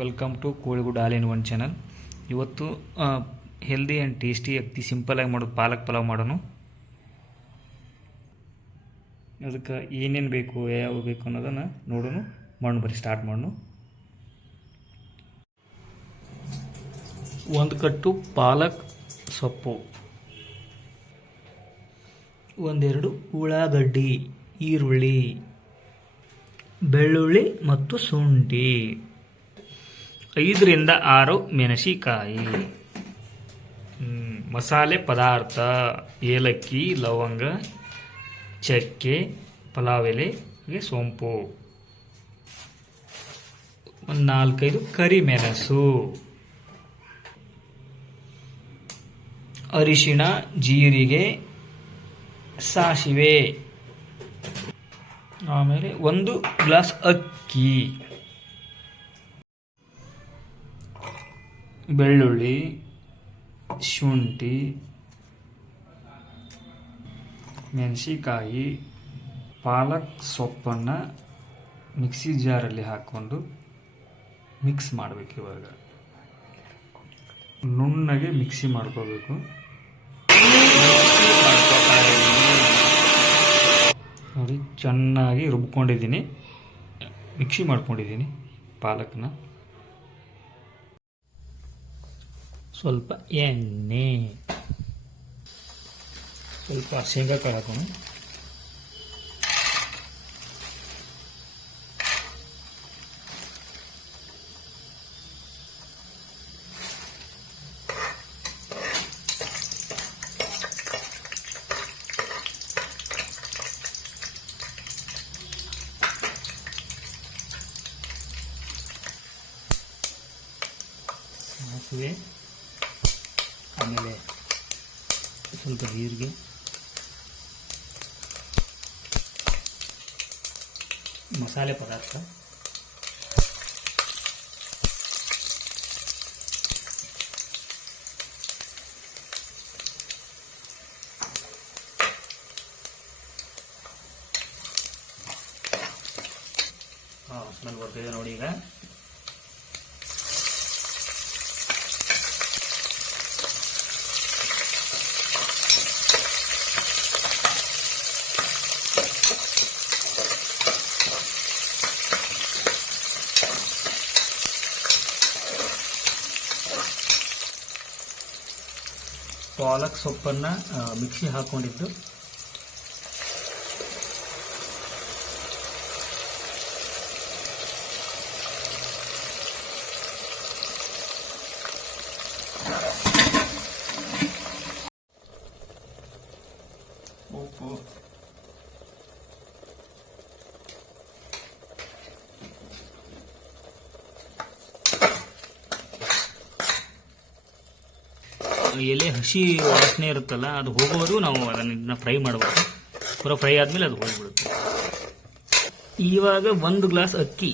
Welcome to ಕೋಳಿಗುಡ್ all in one channel ಇವತ್ತು healthy and tasty ಅತಿ ಸಿಂಪಲಾಗಿ ಮಾಡೋದು, ಪಾಲಕ್ ಪಲಾವ್ ಮಾಡೋಣ ಅದಕ್ಕೆ ಏನೇನು ಬೇಕು ಯಾವ ಬೇಕು ಅನ್ನೋದನ್ನು ನೋಡೋಣ ಮಾಡೋಣ ಬರೀ ಸ್ಟಾರ್ಟ್ ಮಾಡೋಣ. ಒಂದು ಕಟ್ಟು ಪಾಲಕ್ ಸೊಪ್ಪು. ಒಂದೆರಡು ಉಳ್ಳಾಗಡ್ಡಿ, ಈರುಳ್ಳಿ, ಬೆಳ್ಳುಳ್ಳಿ ಮತ್ತು ಶುಂಠಿ. ಐದರಿಂದ ಆರು ಮೆಣಸಿಕಾಯಿ ಮಸಾಲೆ ಪದಾರ್ಥ, ಏಲಕ್ಕಿ, ಲವಂಗ, ಚಕ್ಕೆ ಪಲಾವ್ ಎಲೆ ಸೋಂಪು. ಒಂದು ನಾಲ್ಕೈದು ಕರಿಮೆಣಸು. ಅರಿಶಿಣ, ಜೀರಿಗೆ, ಸಾಸಿವೆ. ಆಮೇಲೆ ಒಂದು ಗ್ಲಾಸ್ ಅಕ್ಕಿ. ಬೆಳ್ಳುಳ್ಳಿ, ಶುಂಠಿ ಮೆಣಸಿಕಾಯಿ ಪಾಲಕ್ ಸೊಪ್ಪನ್ನು ಮಿಕ್ಸಿ ಜಾರಲ್ಲಿ ಹಾಕ್ಕೊಂಡು ಮಿಕ್ಸ್ ಮಾಡಬೇಕು ಇವಾಗ. ನುಣ್ಣಗೆ ಮಿಕ್ಸಿ ಮಾಡ್ಕೋಬೇಕು. ನೋಡಿ, ಚೆನ್ನಾಗಿ ರುಬ್ಕೊಂಡಿದ್ದೀನಿ. ಮಿಕ್ಸಿ ಮಾಡ್ಕೊಂಡಿದ್ದೀನಿ ಪಾಲಕ್ನ. ಸ್ವಲ್ಪ ಎಣ್ಣೆ. ಸ್ವಲ್ಪ ಶೇಂಗಾಕಾಳು ಹಾಕೋಣ. ಸಾಸಿವೆ ಆಮೇಲೆ ಸ್ವಲ್ಪ ಜೀರಿಗೆ. ಮಸಾಲೆ ಪದಾರ್ಥ. ಸ್ಮೆಲ್ ಬರ್ತಿದೆ ನೋಡಿ ಈಗ. ಪಾಲಕ್ ಸೊಪ್ಪನ್ನು ಮಿಕ್ಸಿ ಹಾಕೊಂಡಿದ್ದು. ಎಲೆ ಹಸಿ ವಾಸನೆ ಇರುತ್ತಲ್ಲ, ಅದು ಹೋಗೋವರೆಗೂ ನಾವು ಅದನ್ನ ಫ್ರೈ ಮಾಡಬೇಕು. ಪೂರ ಫ್ರೈ ಆದಮೇಲೆ ಅದು ಹೋಗ್ಬಿಡುತ್ತೆ. ಇವಾಗ ಒಂದು ಗ್ಲಾಸ್ ಅಕ್ಕಿ.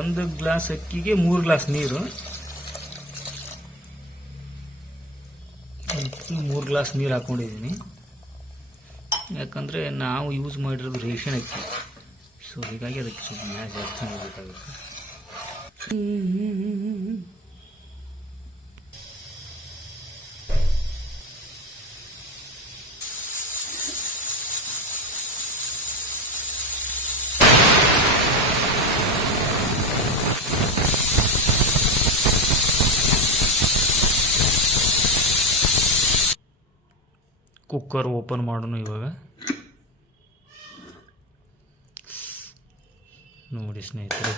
ಒಂದು ಗ್ಲಾಸ್ ಅಕ್ಕಿಗೆ ಮೂರು ಗ್ಲಾಸ್ ನೀರು. ಮೂರು ಗ್ಲಾಸ್ ನೀರು ಹಾಕ್ಕೊಂಡಿದ್ದೀನಿ ಯಾಕಂದರೆ ನಾವು ಯೂಸ್ ಮಾಡಿರೋದು ರೇಷನ್ ಅಕ್ಕಿ. ಸೊ ಹೀಗಾಗಿ ಅದಕ್ಕೆ ಸ್ವಲ್ಪ ಮ್ಯಾಚ್ ಜಾಸ್ತಿ ಮಾಡಬೇಕಾಗುತ್ತೆ ಕುಕ್ಕರ್ ಓಪನ್ ಮಾಡೋಣ ಇವಾಗ. ನೋಡಿ ಸ್ನೇಹಿತರೆ.